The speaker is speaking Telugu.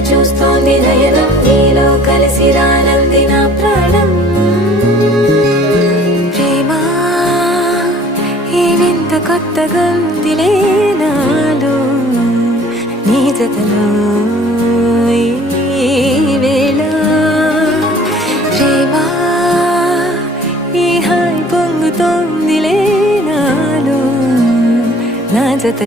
వేచి చూస్తోంది నయనం నీలో కలిసి రానంది నా ప్రాణం ప్రేమ ఈ వింత కొత్తగా నాలో నీ జతలో